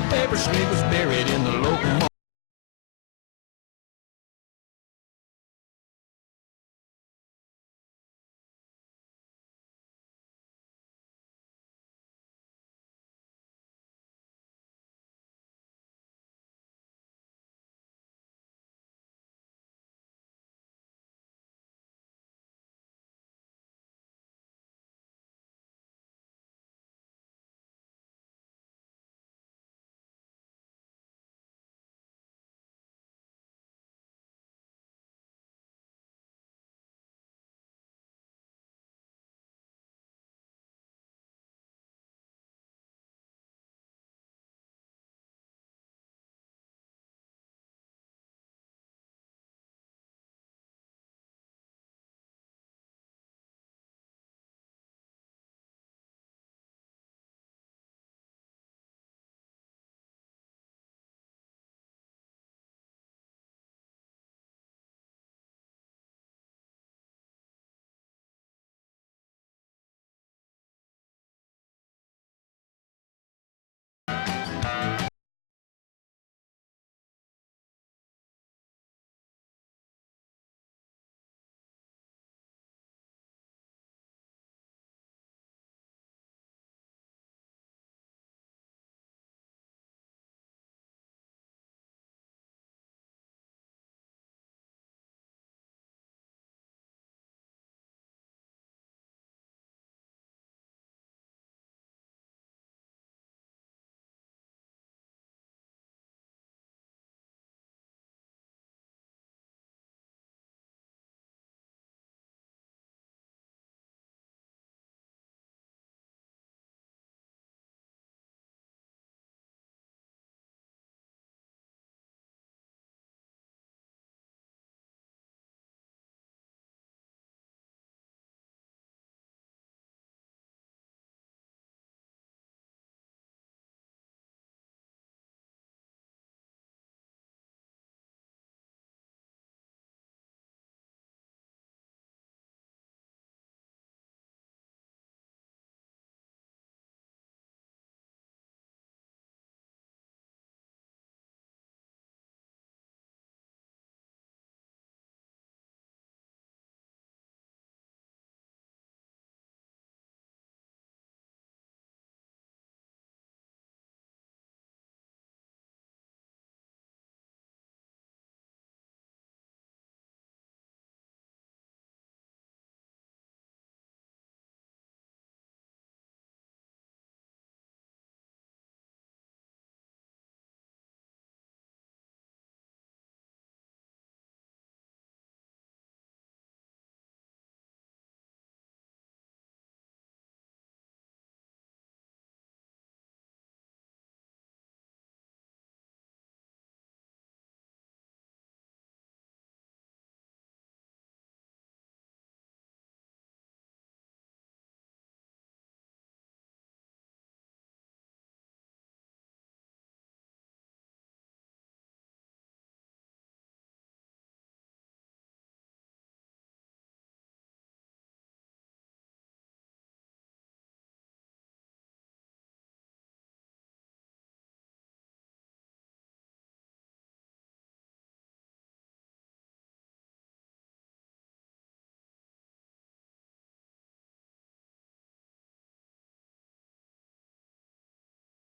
the paper snake was buried in the local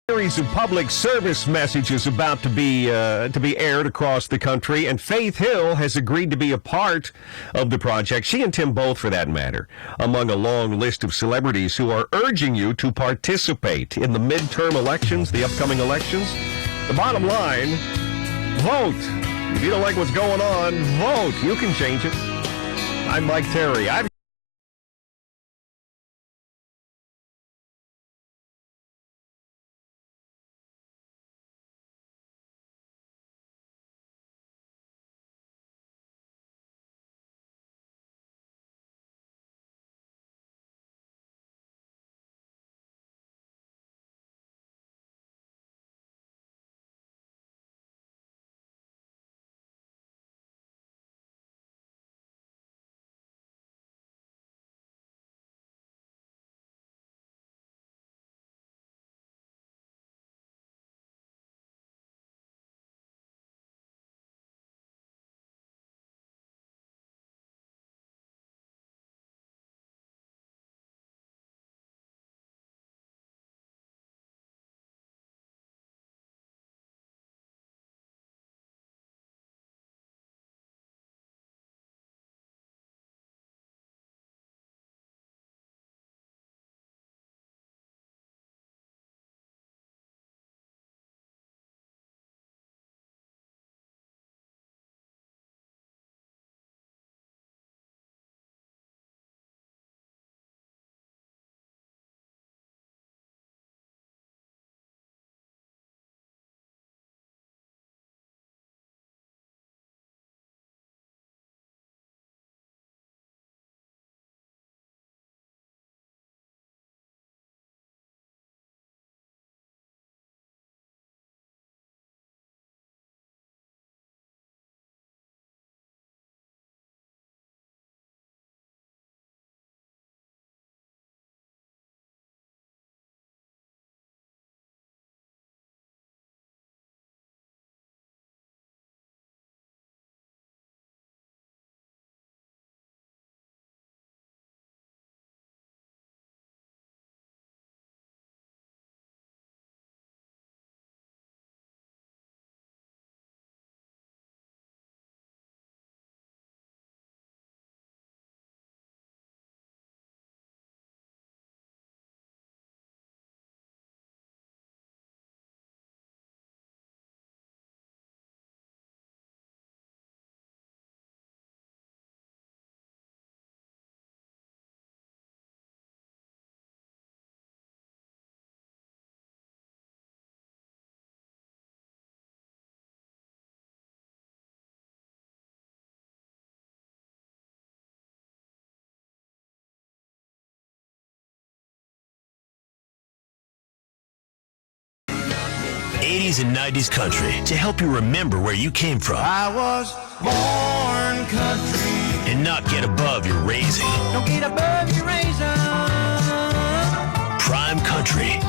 Series of public service messages about to be aired across the country, and Faith Hill has agreed to be a part of the project. She and Tim both, for that matter, among a long list of celebrities who are urging you to participate in the midterm elections, the upcoming elections. The bottom line, vote. If you don't like what's going on, vote. You can change it. I'm Mike Terry. 80s and 90s country to help you remember where you came from. I was born country. And not get above your raising. Don't get above your razor. Prime Country.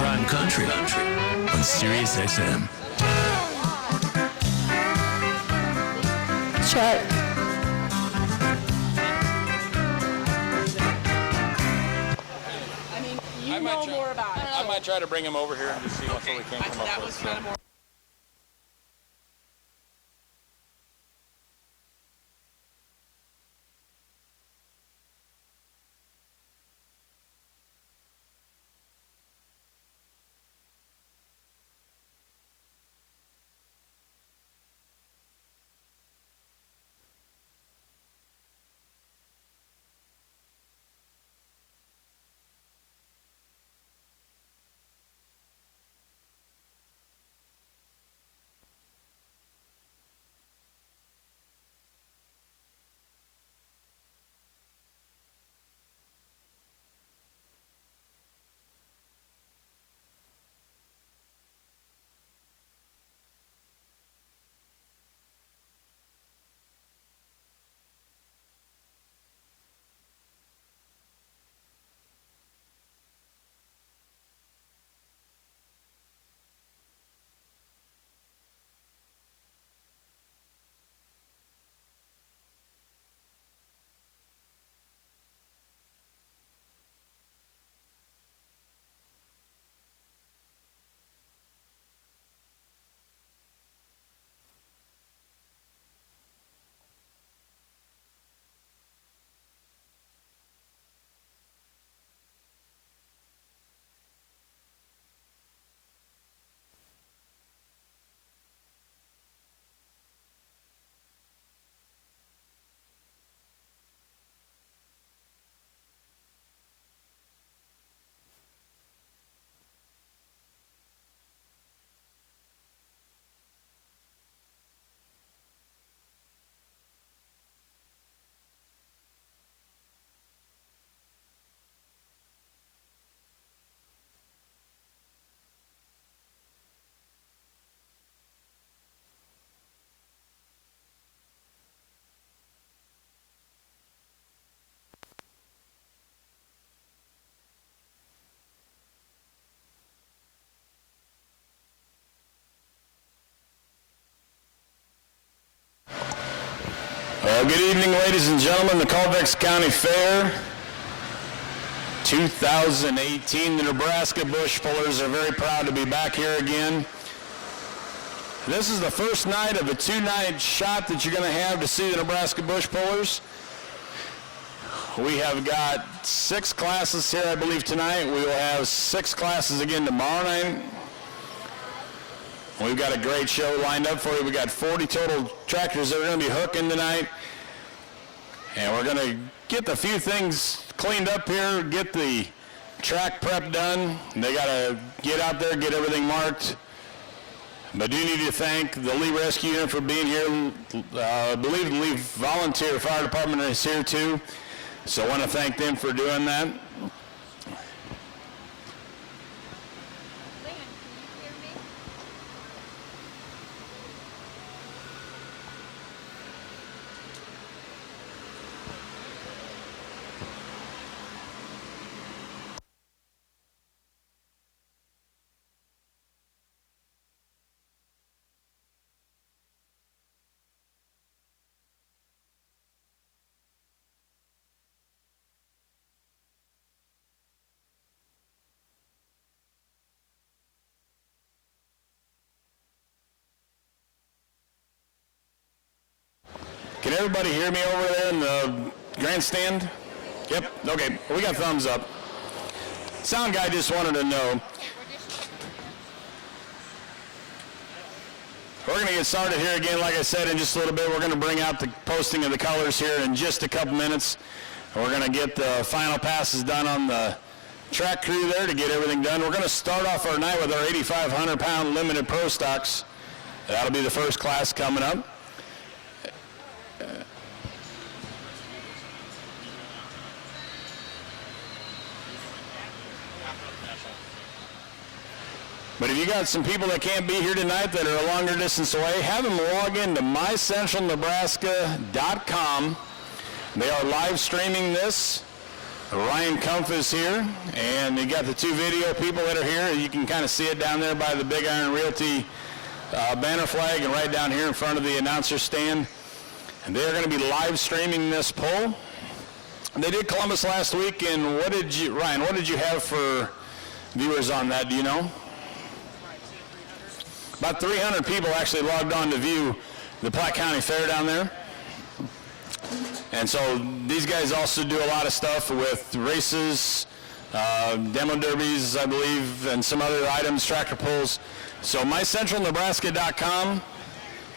Prime Country on Sirius XM. Check. I mean, you know more about it. I might try to bring him over here and just see what we can come up That with. was kind of more. Well, good evening, ladies and gentlemen. The Colfax County Fair 2018. The Nebraska Bush Pullers are very proud to be back here again. This is the first night of a two-night shot that you're going to have to see the Nebraska Bush Pullers. We have got 6 classes here, I believe, tonight. We will have 6 classes again tomorrow night. We've got a great show lined up for you. We've got 40 total tractors that are going to be hooking tonight. And we're going to get the few things cleaned up here, get the track prep done. They got to get out there, get everything marked. But do need to thank the Lee Rescue Unit for being here. I believe the Lee Volunteer Fire Department is here too. So I want to thank them for doing that. Can everybody hear me over there in the grandstand? Yep, okay, we got thumbs up. Sound guy just wanted to know. We're going to get started here again, like I said, in just a little bit. We're going to bring out the posting of the colors here in just a couple minutes. We're going to get the final passes done on the track crew there to get everything done. We're going to start off our night with our 8,500-pound limited pro stocks. That'll be the first class coming up. But if you got some people that can't be here tonight that are a longer distance away, have them log into mycentralnebraska.com. They are live streaming this. Ryan Kumpf is here, and you got the 2 video people that are here. You can kind of see it down there by the Big Iron Realty banner flag and right down here in front of the announcer stand. And they're going to be live streaming this poll. They did Columbus last week, and Ryan, what did you have for viewers on that? Do you know? About 300 people actually logged on to view the Platte County Fair down there. And so these guys also do a lot of stuff with races, demo derbies, I believe, and some other items, tractor pulls. So mycentralnebraska.com,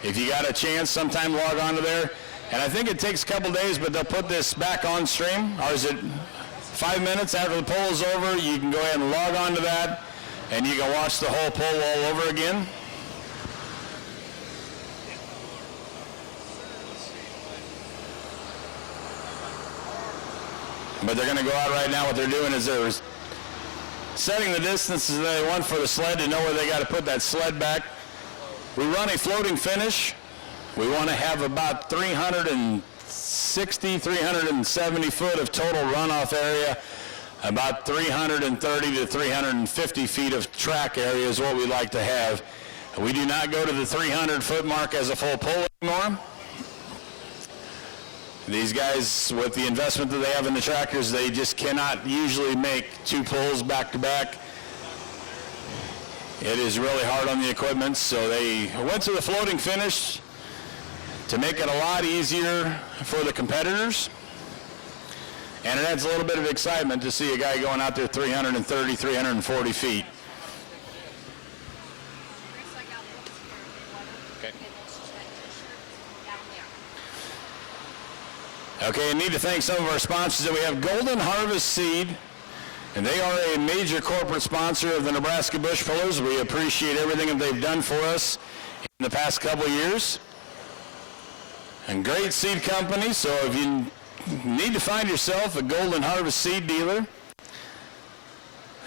if you got a chance, sometime log on to there. And I think it takes a couple days, but they'll put this back on stream. Or is it 5 minutes after the poll is over? You can go ahead and log on to that, and you can watch the whole poll all over again. But they're going to go out right now. What they're doing is they're setting the distances they want for the sled to know where they got to put that sled back. We run a floating finish. We want to have about 360, 370 foot of total runoff area. About 330 to 350 feet of track area is what we like to have. We do not go to the 300-foot mark as a full pull anymore. These guys, with the investment that they have in the tractors, they just cannot usually make 2 pulls back to back. It is really hard on the equipment, so they went to the floating finish to make it a lot easier for the competitors. And it adds a little bit of excitement to see a guy going out there 330, 340 feet. Okay, I need to thank some of our sponsors that we have. Golden Harvest Seed, and they are a major corporate sponsor of the Nebraska Bush Pullers. We appreciate everything that they've done for us in the past couple of years. And great seed company, so if you need to find yourself a Golden Harvest seed dealer,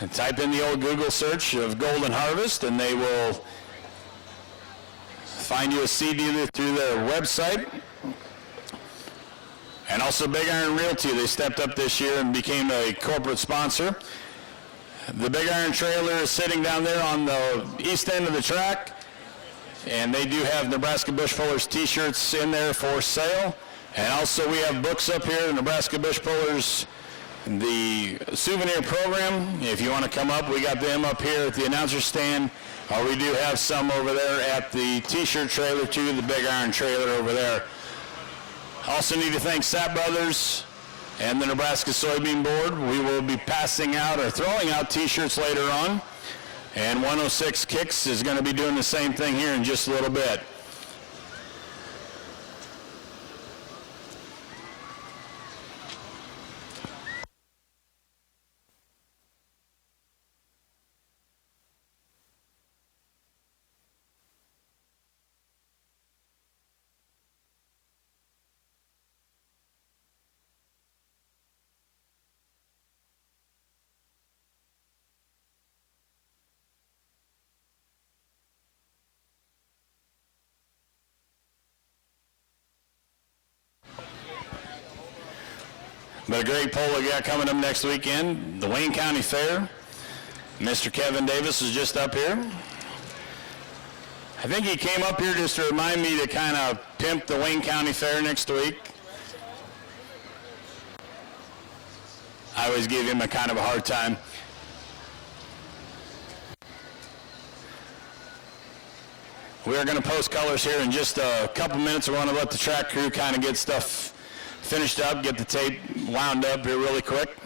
and type in the old Google search of Golden Harvest, and they will find you a seed dealer through their website. And also Big Iron Realty, they stepped up this year and became a corporate sponsor. The Big Iron trailer is sitting down there on the east end of the track, and they do have Nebraska Bush Pullers t-shirts in there for sale. And also we have books up here, the Nebraska Bush Pullers, the souvenir program. If you want to come up, we got them up here at the announcer stand. We do have some over there at the t-shirt trailer too, the Big Iron trailer over there. Also need to thank Sapp Brothers and the Nebraska Soybean Board. We will be passing out or throwing out t-shirts later on. And 106 Kicks is going to be doing the same thing here in just a little bit. But a great poll we got coming up next weekend, the Wayne County Fair. Mr. Kevin Davis is just up here. I think he came up here just to remind me to kind of pimp the Wayne County Fair next week. I always give him a kind of a hard time. We are going to post colors here in just a couple minutes. We want to let the track crew kind of get stuff finished up, get the tape wound up here really quick.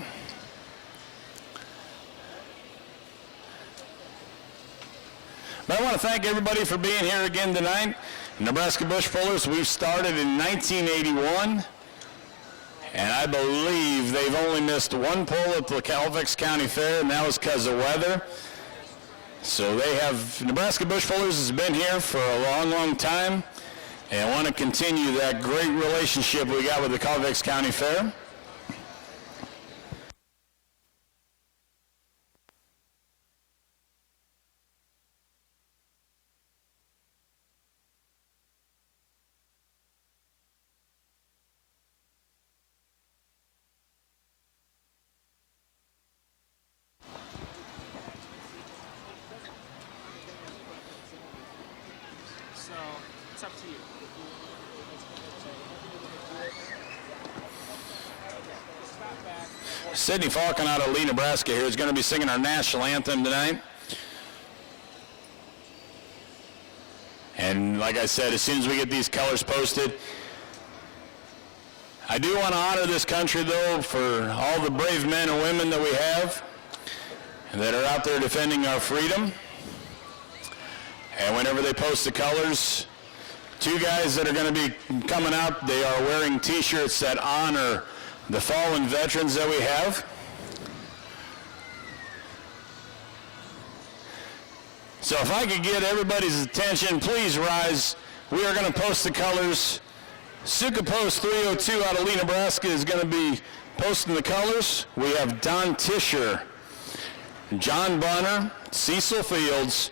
But I want to thank everybody for being here again tonight. Nebraska Bush Pullers, we've started in 1981, and I believe they've only missed one pull at the Colfax County Fair, and that was because of weather. So Nebraska Bush Pullers has been here for a long, long time. And I want to continue that great relationship we got with the Colfax County Fair. So, it's up to you. Sydney Falcon out of Lee, Nebraska here is going to be singing our national anthem tonight. And like I said, as soon as we get these colors posted, I do want to honor this country, though, for all the brave men and women that we have that are out there defending our freedom. And whenever they post the colors, two guys that are going to be coming out, they are wearing T-shirts that honor the fallen veterans that we have. So if I could get everybody's attention, please rise. We are going to post the colors. Suka Post 302 out of Lee, Nebraska is going to be posting the colors. We have Don Tischer, John Bunner, Cecil Fields,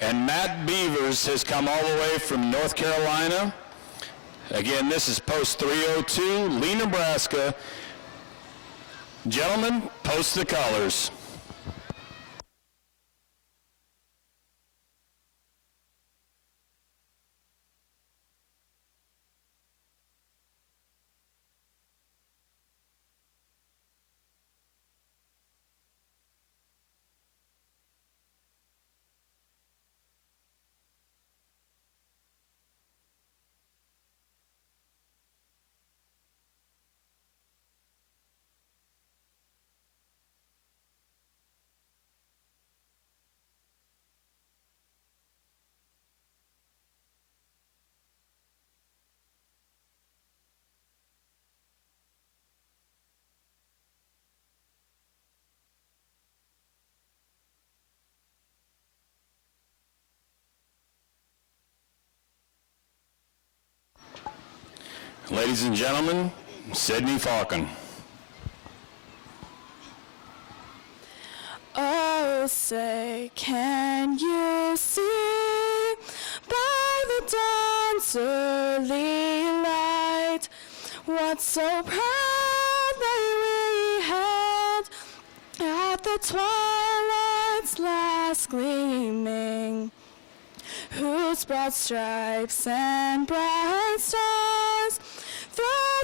and Matt Beavers has come all the way from North Carolina. Again, this is Post 302, Lee, Nebraska. Gentlemen, post the colors. Ladies and gentlemen, Sydney Falcon. Oh, say, can you see by the dawn's early light what so proudly we held at the twilight's last gleaming, whose broad stripes and bright stars through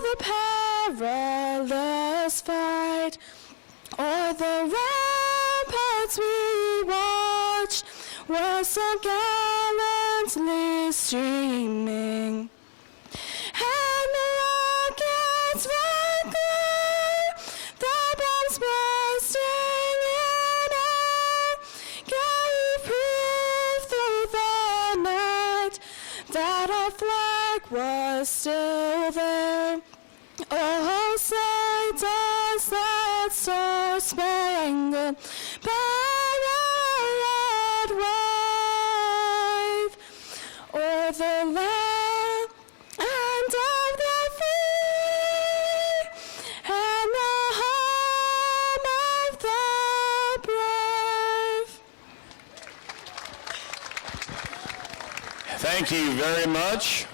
was so gallantly streaming, and the rockets were clear, the bombs bursting in air, gave proof through the night that our flag was still there. Oh, say does that star-spangled banner wave o'er the land of the free and the home of the brave. Thank you very much.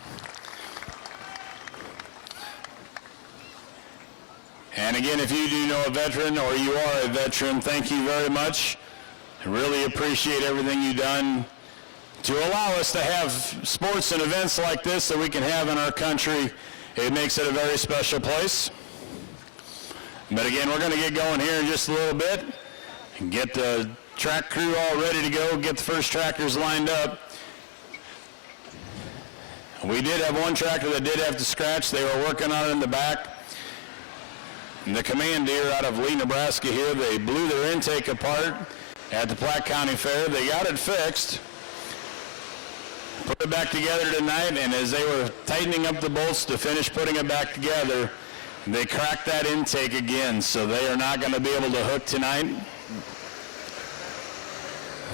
And again, if you do know a veteran or you are a veteran, thank you very much. I really appreciate everything you've done to allow us to have sports and events like this that we can have in our country. It makes it a very special place. But again, we're going to get going here in just a little bit and get the track crew all ready to go, get the first trackers lined up. We did have one tractor that did have to scratch. They were working on it in the back. And the commandeer out of Lee, Nebraska here, they blew their intake apart at the Platte County Fair. They got it fixed, put it back together tonight, and as they were tightening up the bolts to finish putting it back together, they cracked that intake again, so they are not going to be able to hook tonight.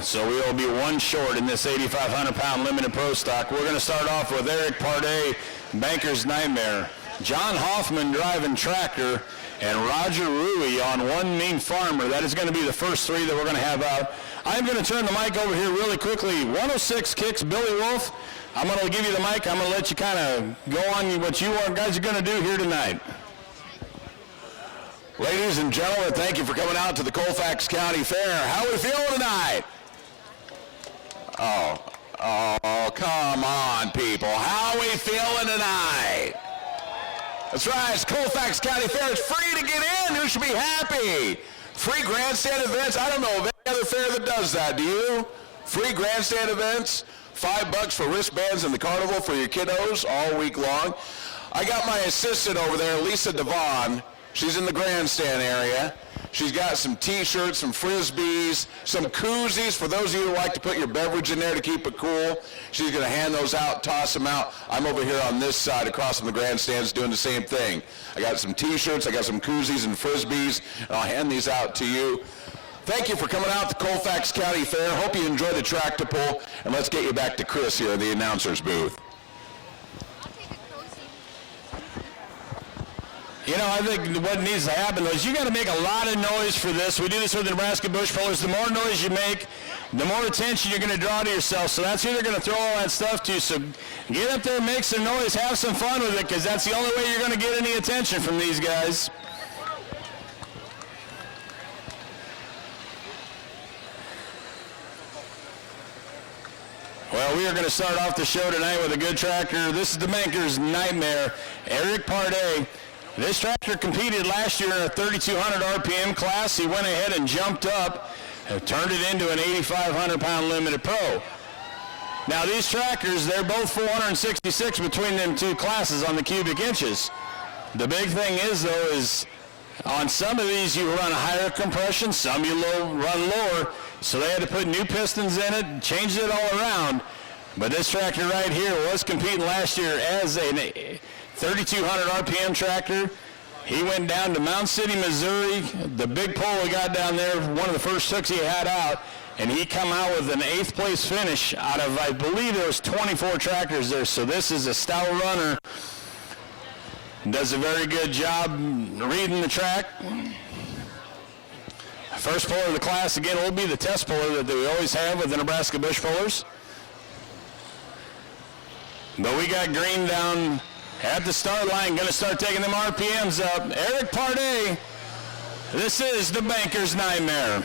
So we will be one short in this 8,500-pound limited pro stock. We're going to start off with Eric Pardee, Banker's Nightmare, John Hoffman driving tractor, and Roger Rui on One Mean Farmer. That is going to be the first three that we're going to have out. I'm going to turn the mic over here really quickly. 106 Kicks, Billy Wolf. I'm going to give you the mic. I'm going to let you kind of go on what you guys are going to do here tonight. Ladies and gentlemen, thank you for coming out to the Colfax County Fair. How are we feeling tonight? Oh, come on, people. How are we feeling tonight? That's right, it's Colfax County Fair. It's free to get in. Who should be happy? Free grandstand events. I don't know of any other fair that does that. Do you? Free grandstand events. $5 for wristbands in the carnival for your kiddos all week long. I got my assistant over there, Lisa Devon. She's in the grandstand area. She's got some T-shirts, some Frisbees, some koozies for those of you who like to put your beverage in there to keep it cool. She's going to hand those out, toss them out. I'm over here on this side across from the grandstands doing the same thing. I got some T-shirts, I got some koozies and Frisbees, and I'll hand these out to you. Thank you for coming out to Colfax County Fair. Hope you enjoyed the tractor pull, and let's get you back to Chris here in the announcer's booth. You know, I think what needs to happen is you got to make a lot of noise for this. We do this with the Nebraska Bush Pullers. The more noise you make, the more attention you're going to draw to yourself. So that's who they're going to throw all that stuff to. So get up there, make some noise, have some fun with it, because that's the only way you're going to get any attention from these guys. Well, we are going to start off the show tonight with a good tractor. This is the Banker's Nightmare, Eric Pardee. This tractor competed last year in a 3,200 RPM class. He went ahead and jumped up and turned it into an 8,500-pound limited pro. Now, these tractors, they're both 466 between them two classes on the cubic inches. The big thing is, though, is on some of these you run a higher compression, some you run lower. So they had to put new pistons in it, changed it all around. But this tractor right here was competing last year as a 3,200 RPM tractor. He went down to Mound City, Missouri. The big pole we got down there, one of the first hooks he had out, and he come out with an 8th place finish out of, I believe there was 24 tractors there. So this is a stout runner. Does a very good job reading the track. First puller of the class, again, will be the test puller that we always have with the Nebraska Bush Pullers. But we got green down at the start line, going to start taking them RPMs up. Eric Pardee, this is the Banker's Nightmare.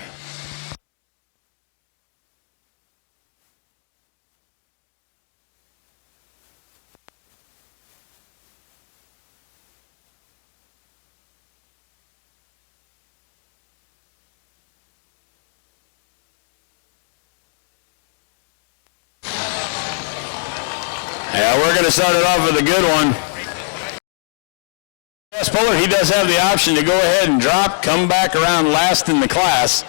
Yeah, we're going to start it off with a good one. Puller, he does have the option to go ahead and drop, come back around last in the class.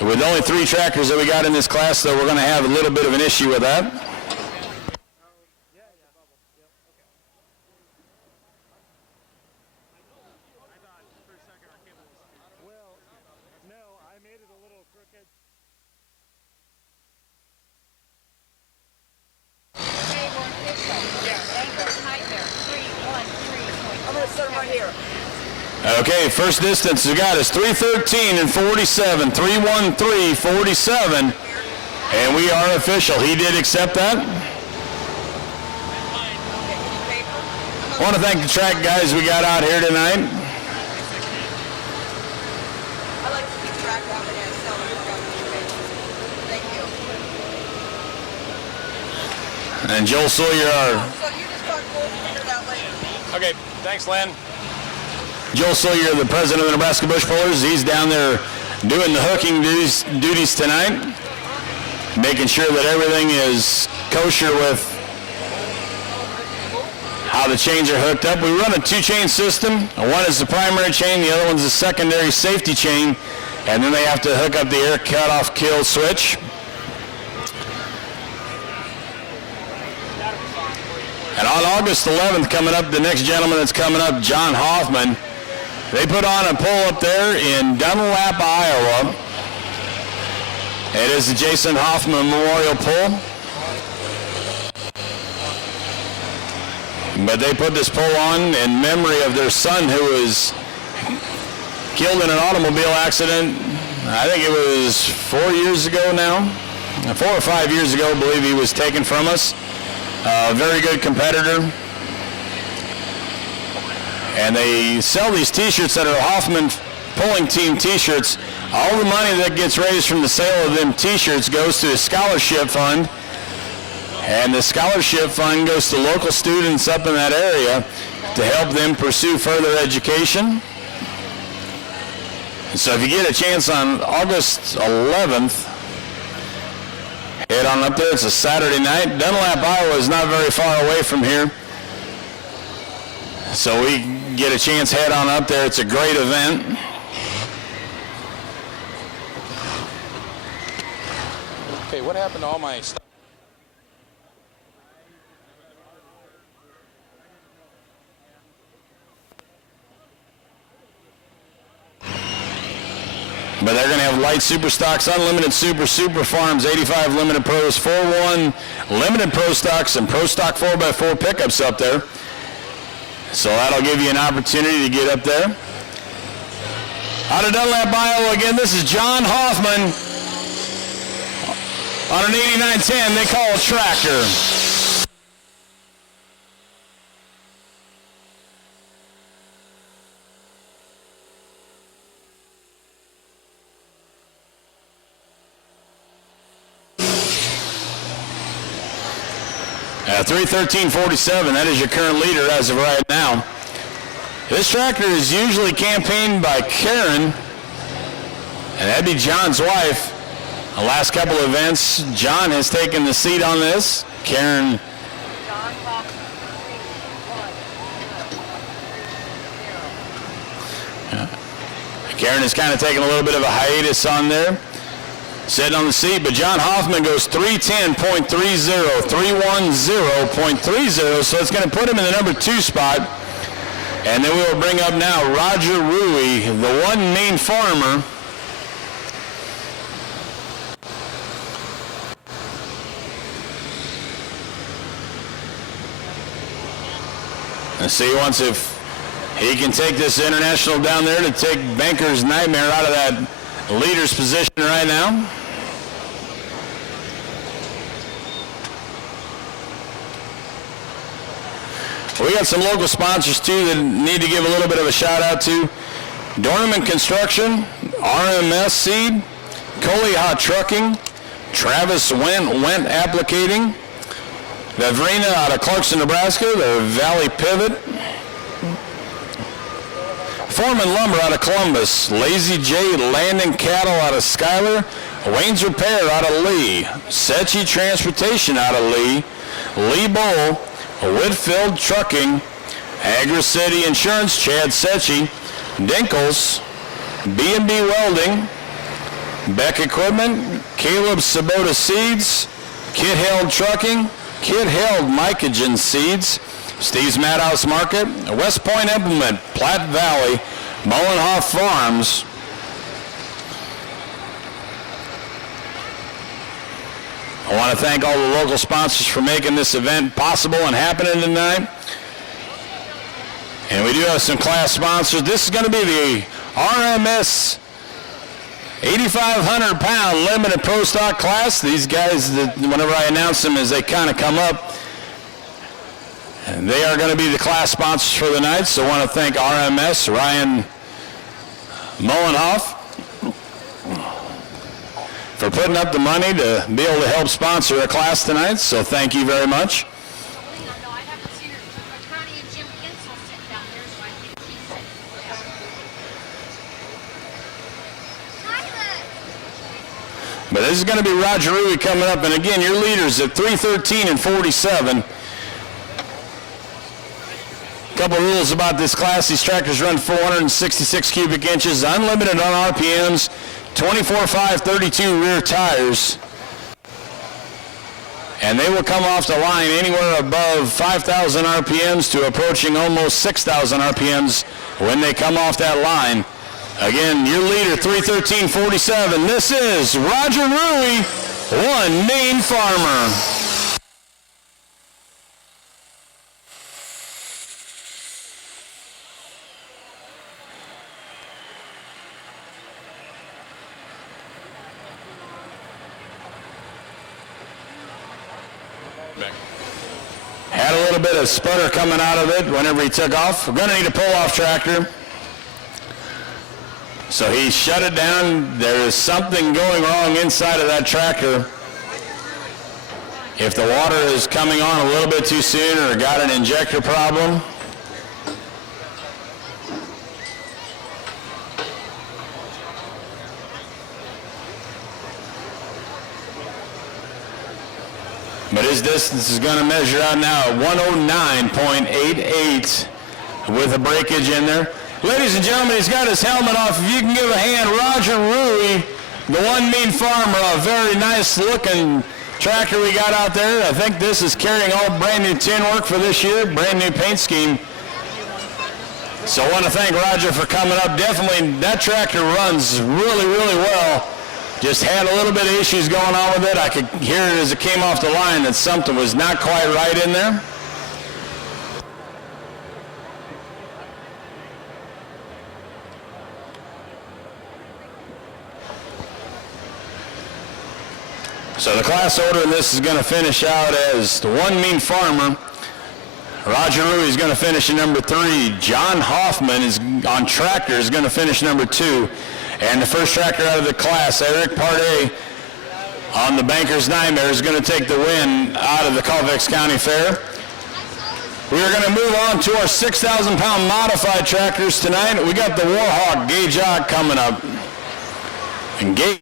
With only 3 trackers that we got in this class, though, we're going to have a little bit of an issue with that. Okay, first distance we got is 3:13 and 47, 3:13:47, and we are official. He did accept that. I want to thank the track guys we got out here tonight. I like to keep track of it as Thank you. And Joel Sawyer, So you just talk, we'll figure it out later. Okay, thanks, Len. Joel Sawyer, the president of the Nebraska Bush Pullers, he's down there doing the hooking duties tonight, making sure that everything is kosher with how the chains are hooked up. We run a 2-chain system. One is the primary chain, the other one's the secondary safety chain, and then they have to hook up the air cutoff kill switch. And on August 11th, coming up, the next gentleman that's coming up, John Hoffman, they put on a pull up there in Dunlap, Iowa. It is the Jason Hoffman Memorial Pull. But they put this pull on in memory of their son who was killed in an automobile accident. I think it was 4 years ago now. 4 or 5 years ago, I believe he was taken from us. A very good competitor. And they sell these T-shirts that are Hoffman Pulling Team T-shirts. All the money that gets raised from the sale of them T-shirts goes to a scholarship fund. And the scholarship fund goes to local students up in that area to help them pursue further education. And so if you get a chance on August 11th, head on up there. It's a Saturday night. Dunlap, Iowa is not very far away from here. So we get a chance, head on up there. It's a great event. Okay, what happened to all my stuff? But they're going to have light super stocks, unlimited super farms, 85 limited pros, 4-1 limited pro stocks, and pro stock 4x4 pickups up there. So that'll give you an opportunity to get up there. Out of Dunlap, Iowa, again, this is John Hoffman on an 8910 they call a tractor. At 3:13:47, that is your current leader as of right now. This tractor is usually campaigned by Karen, and that'd be John's wife. The last couple of events, John has taken the seat on this. Karen. Karen is kind of taking a little bit of a hiatus on there. Sitting on the seat, but John Hoffman goes 310.30, 310.30, so it's going to put him in the number 2 spot. And then we will bring up now Roger Rui, the one main farmer. Let's see once if he can take this international down there to take Banker's Nightmare out of that leader's position right now. We got some local sponsors too that need to give a little bit of a shout out to. Dornament Construction, RMS Seed, Coley Hot Trucking, Travis Went Applicating, Vavrina out of Clarkson, Nebraska, the Valley Pivot, Foreman Lumber out of Columbus, Lazy J Land and Cattle out of Schuyler, Wayne's Repair out of Lee, Sechi Transportation out of Lee, Lee Bowl, Whitfield Trucking, Agri-City Insurance, Chad Secchi, Dinkles, B&B Welding, Beck Equipment, Caleb Sabota Seeds, Kit Held Trucking, Kit Held Mycogen Seeds, Steve's Madhouse Market, West Point Implement, Platte Valley, Mullenhoff Farms, I want to thank all the local sponsors for making this event possible and happening tonight. And we do have some class sponsors. This is going to be the RMS 8,500-pound limited pro stock class. These guys, whenever I announce them as they kind of come up, and they are going to be the class sponsors for the night. So I want to thank RMS, Ryan Mullenhoff, for putting up the money to be able to help sponsor a class tonight. So thank you very much. But this is going to be Roger Ruby coming up. And again, your leaders at 3:13 and 47. A couple rules about this class. These tractors run 466 cubic inches, unlimited on RPMs, 24.5 32 rear tires. And they will come off the line anywhere above 5,000 RPMs to approaching almost 6,000 RPMs when they come off that line. Again, your leader, 3:13.47. This is Roger Ruby, One Main Farmer. Had a little bit of sputter coming out of it whenever he took off. We're going to need a pull-off tractor. So he shut it down. There is something going wrong inside of that tractor. If the water is coming on a little bit too soon or got an injector problem. But his distance is going to measure out now at 109.88 with a breakage in there. Ladies and gentlemen, he's got his helmet off. If you can give a hand, Roger Ruby, the One Mean Farmer, a very nice looking tractor we got out there. I think this is carrying all brand new tin work for this year, brand new paint scheme. So I want to thank Roger for coming up. Definitely, that tractor runs really, really well. Just had a little bit of issues going on with it. I could hear it as it came off the line that something was not quite right in there. So the class order in this is going to finish out as the One Mean Farmer. Roger Ruby is going to finish at number 3. John Hoffman is on tractor is going to finish number 2. And the first tractor out of the class, Eric Pardee, on the Banker's Nightmare, is going to take the win out of the Colfax County Fair. We are going to move on to our 6,000-pound modified tractors tonight. We got the Warhawk Gage Ock coming up. And Gage.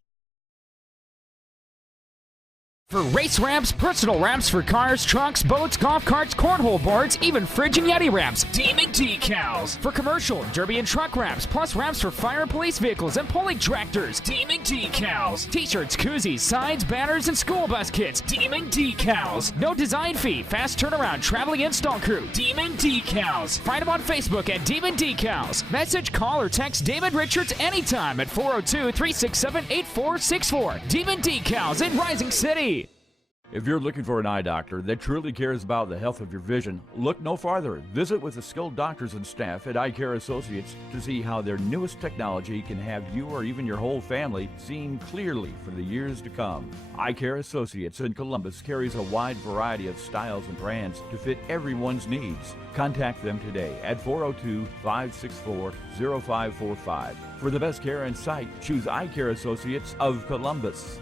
For race ramps, personal ramps for cars, trucks, boats, golf carts, cornhole boards, even fridge and Yeti ramps. Demon Decals. For commercial, derby and truck ramps, plus ramps for fire and police vehicles and pulling tractors. Demon Decals. T-shirts, koozies, signs, banners, and school bus kits. Demon Decals. No design fee, fast turnaround, traveling install crew. Demon Decals. Find them on Facebook at Demon Decals. Message, call, or text David Richards anytime at 402-367-8464. Demon Decals in Rising City. If you're looking for an eye doctor that truly cares about the health of your vision, look no farther. Visit with the skilled doctors and staff at Eye Care Associates to see how their newest technology can have you or even your whole family seeing clearly for the years to come. Eye Care Associates in Columbus carries a wide variety of styles and brands to fit everyone's needs. Contact them today at 402-564-0545. For the best care and sight, choose Eye Care Associates of Columbus.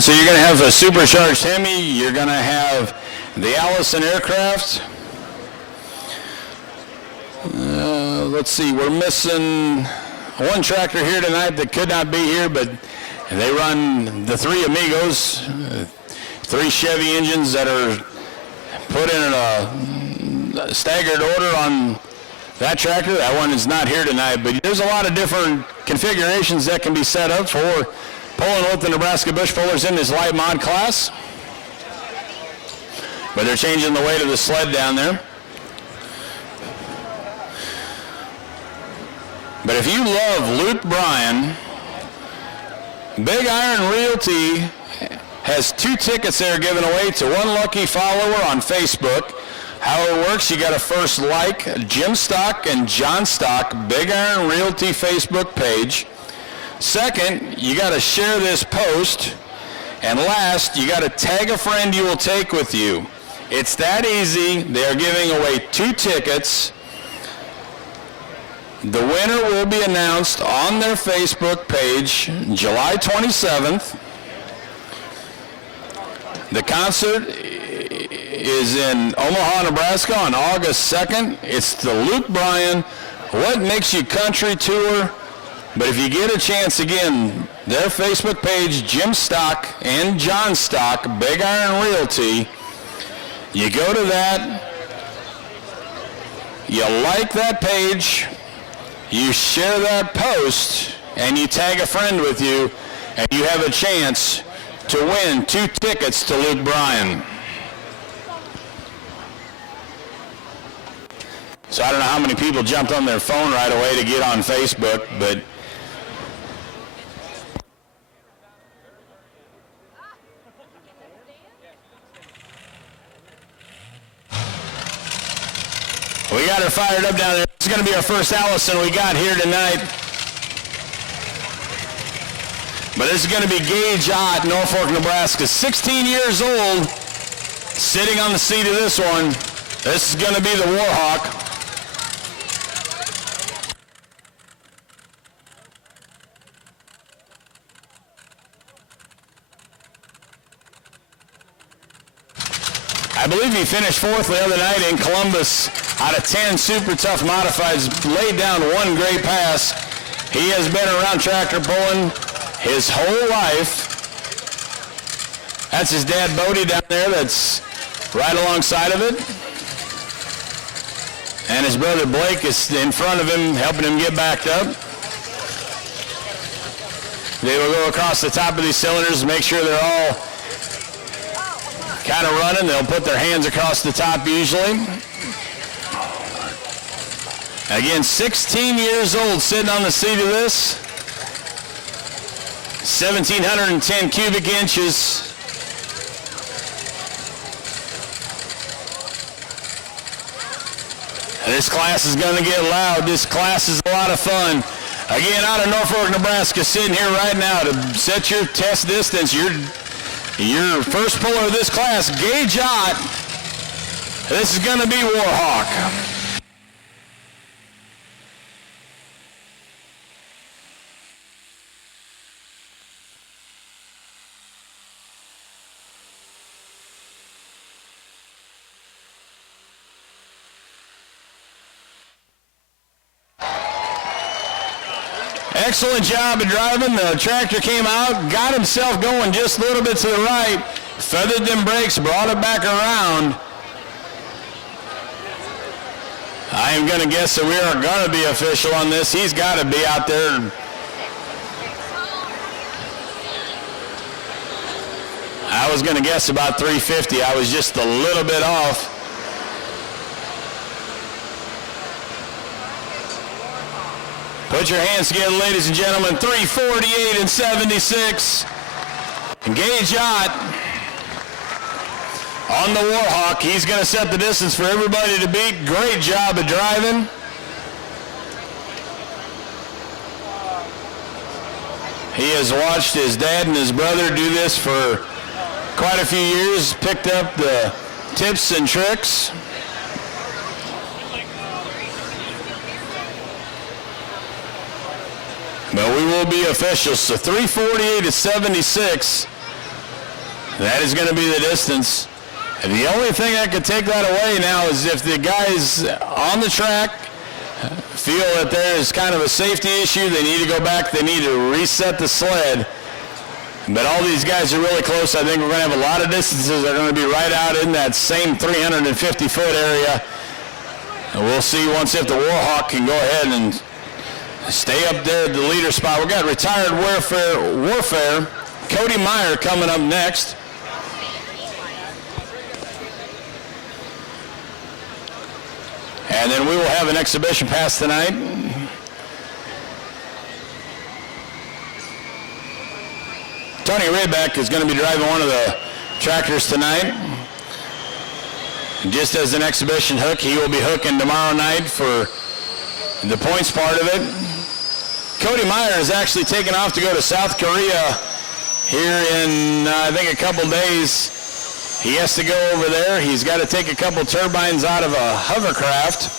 So you're going to have a supercharged Hemi. You're going to have the Allison aircraft. Let's see, we're missing one tractor here tonight that could not be here, but they run the 3 Amigos. 3 Chevy engines that are put in a staggered order on that tractor. That one is not here tonight, but there's a lot of different configurations that can be set up for pulling with the Nebraska bush pullers in this light mod class. But they're changing the weight of the sled down there. But if you love Luke Bryan, Big Iron Realty has 2 tickets they're giving away to one lucky follower on Facebook. How it works, you got to first like Jim Stock and John Stock Big Iron Realty Facebook page. Second, you got to share this post. And last, you got to tag a friend you will take with you. It's that easy. They are giving away 2 tickets. The winner will be announced on their Facebook page July 27th. The concert is in Omaha, Nebraska on August 2nd. It's the Luke Bryan What Makes You Country tour. But if you get a chance, again, their Facebook page, Jim Stock and John Stock, Big Iron Realty, you go to that, you like that page, you share that post, and you tag a friend with you, and you have a chance to win 2 tickets to Luke Bryan. So I don't know how many people jumped on their phone right away to get on Facebook, but we got her fired up down there. This is going to be our first Allison we got here tonight. But this is going to be Gage Ott, Norfolk, Nebraska. 16 years old, sitting on the seat of this one. This is going to be the Warhawk. I believe he finished 4th the other night in Columbus out of 10 super tough modifieds, laid down 1 great pass. He has been around tractor pulling his whole life. That's his dad, Bodie, down there that's right alongside of it. And his brother, Blake, is in front of him, helping him get backed up. They will go across the top of these cylinders, make sure they're all kind of running. They'll put their hands across the top usually. Again, 16 years old, sitting on the seat of this. 1,710 cubic inches. This class is going to get loud. This class is a lot of fun. Again, out of Norfolk, Nebraska, sitting here right now to set your test distance. Your first puller of this class, Gage Ott. This is going to be Warhawk. Excellent job of driving. The tractor came out, got himself going just a little bit to the right, feathered them brakes, brought it back around. I am going to guess that we are going to be official on this. He's got to be out there. I was going to guess about 350. I was just a little bit off. Put your hands together, ladies and gentlemen. 348 and 76. Gage Ott on the Warhawk. He's going to set the distance for everybody to beat. Great job of driving. He has watched his dad and his brother do this for quite a few years. Picked up the tips and tricks. But we will be officials. So 348 to 76. That is going to be the distance. And the only thing that could take that away now is if the guys on the track feel that there is kind of a safety issue, they need to go back, they need to reset the sled. But all these guys are really close. I think we're going to have a lot of distances that are going to be right out in that same 350-foot area. And we'll see once if the Warhawk can go ahead and stay up there at the leader spot. We've got retired Warfare, Cody Meyer coming up next. And then we will have an exhibition pass tonight. Tony Raybeck is going to be driving one of the tractors tonight. Just as an exhibition hook, he will be hooking tomorrow night for the points part of it. Cody Meyer is actually taking off to go to South Korea here in, I think, a couple days. He has to go over there. He's got to take a couple turbines out of a hovercraft.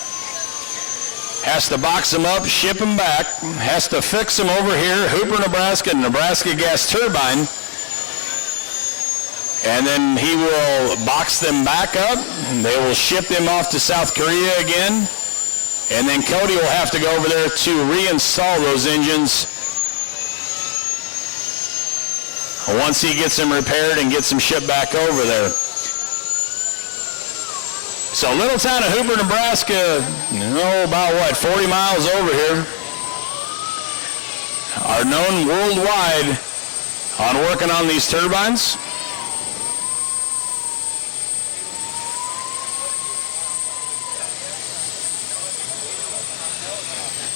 Has to box them up, ship them back. Has to fix them over here, Hooper, Nebraska, Nebraska Gas Turbine. And then he will box them back up. They will ship them off to South Korea again. And then Cody will have to go over there to reinstall those engines once he gets them repaired and gets them shipped back over there. So little town of Hooper, Nebraska, about what, 40 miles over here, are known worldwide on working on these turbines.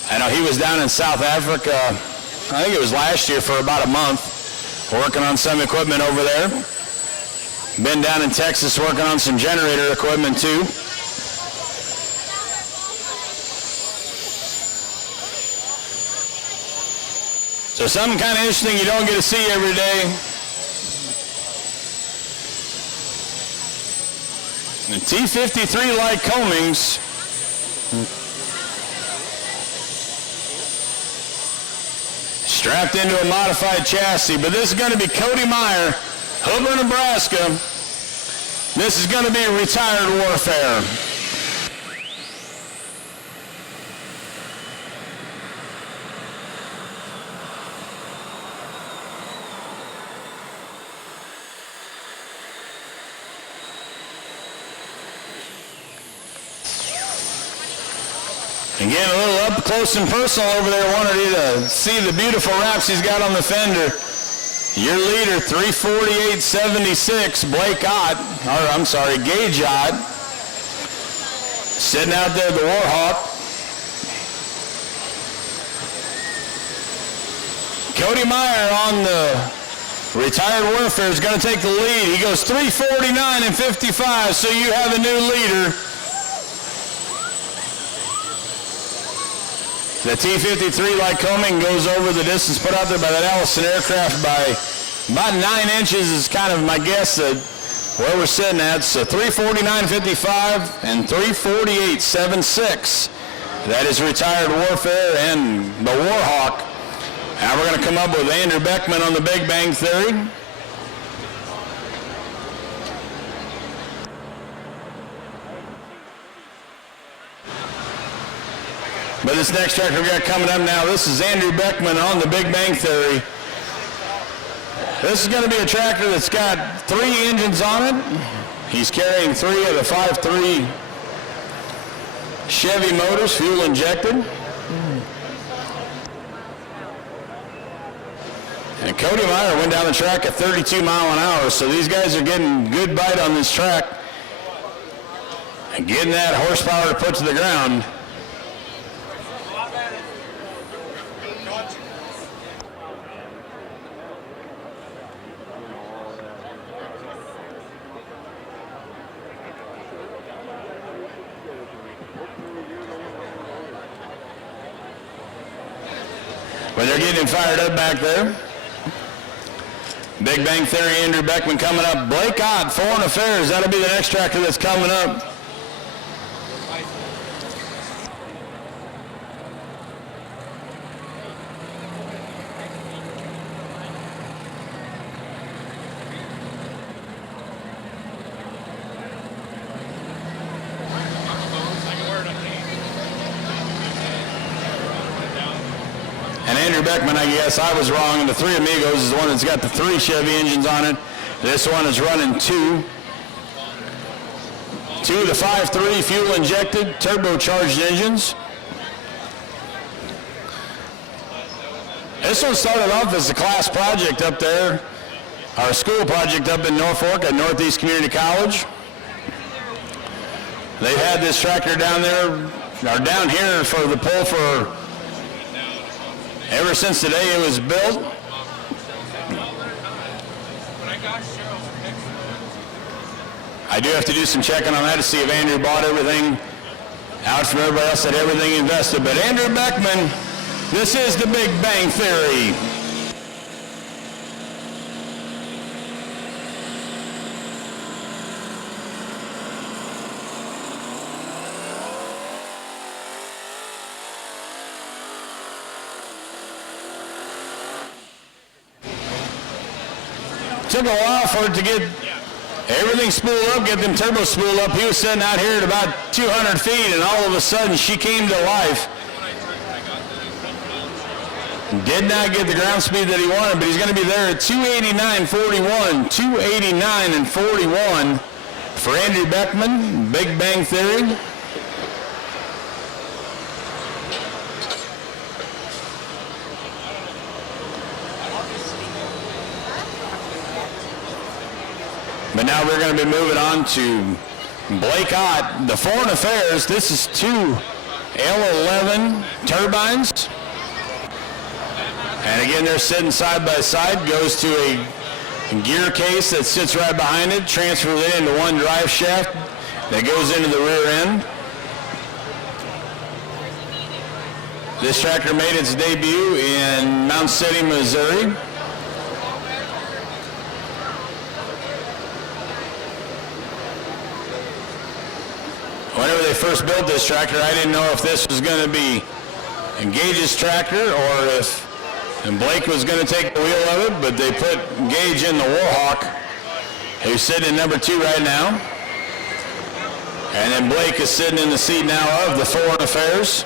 I know he was down in South Africa, I think it was last year, for about a month, working on some equipment over there. Been down in Texas working on some generator equipment too. So something kind of interesting you don't get to see every day. The T-53 like Cummings. Strapped into a modified chassis, but this is going to be Cody Meyer, Hooper, Nebraska. This is going to be retired Warfare. Again, a little up close and personal over there. Wanted you to see the beautiful wraps he's got on the fender. Your leader, 348.76, Gage Ott, sitting out there, the Warhawk. Cody Meyer on the retired Warfare is going to take the lead. He goes 349.55, so you have a new leader. The T-53 Lycoming goes over the distance put out there by that Allison aircraft by about 9 inches is kind of my guess at where we're sitting at. So 349.55 and 348.76. That is retired Warfare and the Warhawk. Now we're going to come up with Andrew Beckman on the Big Bang Theory. But this next track we got coming up now, this is Andrew Beckman on the Big Bang Theory. This is going to be a tractor that's got 3 engines on it. He's carrying 3 of the 5.3 Chevy motors, fuel injected. And Cody Meyer went down the track at 32 miles an hour, so these guys are getting good bite on this track and getting that horsepower to put to the ground. But they're getting fired up back there. Big Bang Theory, Andrew Beckman coming up. Blake Ott, Foreign Affairs. That'll be the next tractor that's coming up. And Andrew Beckman, I guess I was wrong, and the Three Amigos is the one that's got the 3 Chevy engines on it. This one is running 2. 2 of the 5.3 fuel-injected, turbocharged engines. This one started off as a class project up there, our school project up in Norfolk at Northeast Community College. They've had this tractor down there, or down here for the pull for ever since the day it was built. I do have to do some checking on that to see if Andrew bought everything out from everybody else, that everything invested. But Andrew Beckman, this is the Big Bang Theory. Took a while for it to get everything spooled up, get them turbos spooled up. He was sitting out here at about 200 feet, and all of a sudden she came to life. Did not get the ground speed that he wanted, but he's going to be there at 289.41, 289.41 for Andrew Beckman, Big Bang Theory. But now we're going to be moving on to Blake Ott, the Foreign Affairs. This is 2 L11 turbines. And again, they're sitting side by side. Goes to a gear case that sits right behind it, transfers it into one drive shaft that goes into the rear end. This tractor made its debut in Mount City, Missouri. Whenever they first built this tractor, I didn't know if this was going to be Gage's tractor or if Blake was going to take the wheel of it, but they put Gage in the Warhawk, who's sitting in number 2 right now. And then Blake is sitting in the seat now of the Foreign Affairs.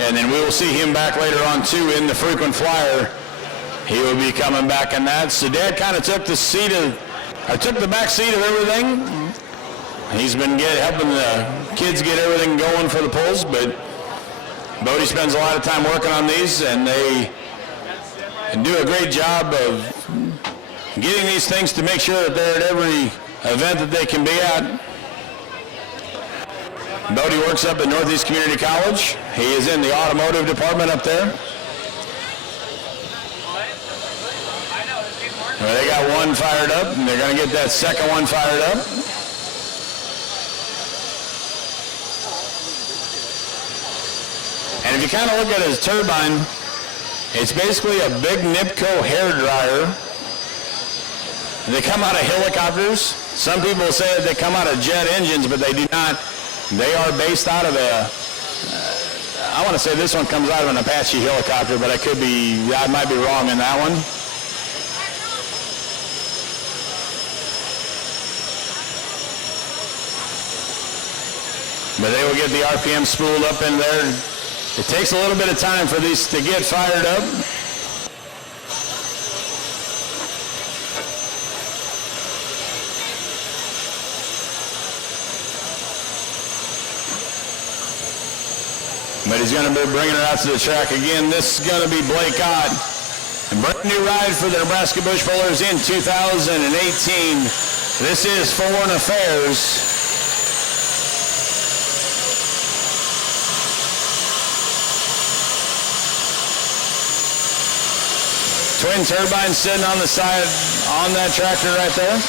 And then we will see him back later on too in the Frequent Flyer. He will be coming back in that. So Dad kind of took the back seat of everything. He's been helping the kids get everything going for the pulls, but Bodie spends a lot of time working on these, and they do a great job of getting these things to make sure that they're at every event that they can be at. Bodie works up at Northeast Community College. He is in the automotive department up there. Well, they got one fired up, and they're going to get that second one fired up. And if you kind of look at his turbine, it's basically a big Nipco hairdryer. They come out of helicopters. Some people say that they come out of jet engines, but they do not. They are based out of I want to say this one comes out of an Apache helicopter, but I might be wrong in that one. But they will get the RPM spooled up in there. It takes a little bit of time for these to get fired up. But he's going to be bringing her out to the track again. This is going to be Blake Ott. A brand new ride for the Nebraska Bush Pullers in 2018. This is Foreign Affairs. Twin turbines sitting on the side on that tractor right there.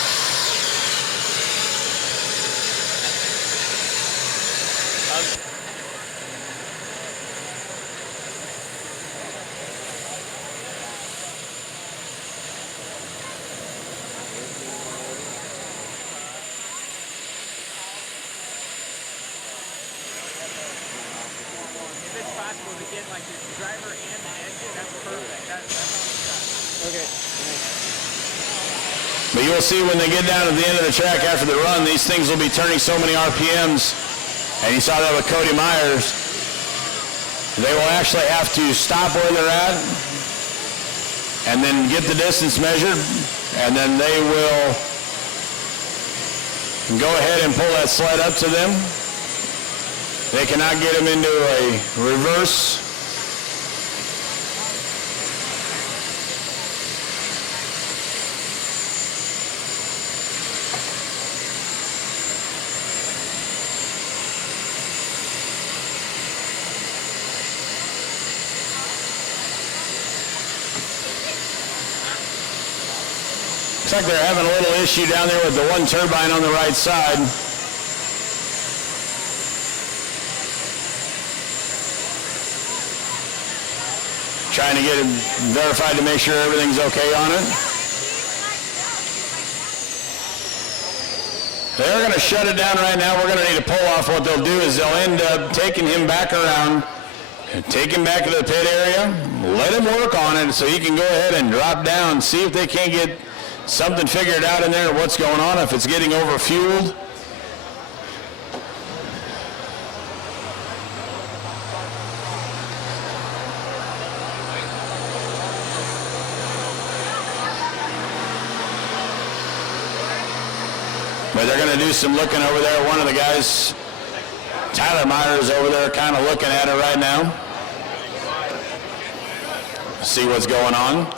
But you'll see when they get down at the end of the track after the run, these things will be turning so many RPMs. And you saw that with Cody Myers. They will actually have to stop where they're at and then get the distance measured, and then they will go ahead and pull that sled up to them. They cannot get them into a reverse. Looks like they're having a little issue down there with the one turbine on the right side. Trying to get it verified to make sure everything's okay on it. They're going to shut it down right now. We're going to need to pull off. What they'll do is they'll end up taking him back around, take him back to the pit area, let him work on it so he can go ahead and drop down, see if they can't get something figured out in there, what's going on, if it's getting overfueled. But they're going to do some looking over there. One of the guys, Tyler Myers, over there kind of looking at it right now. See what's going on.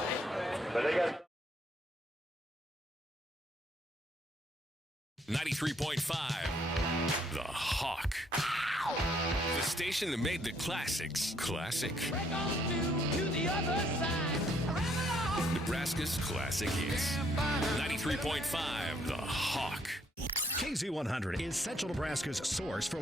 93.5, The Hawk. The station that made the classics classic. Nebraska's classic hits. 93.5, The Hawk. KZ100 is Central Nebraska's source for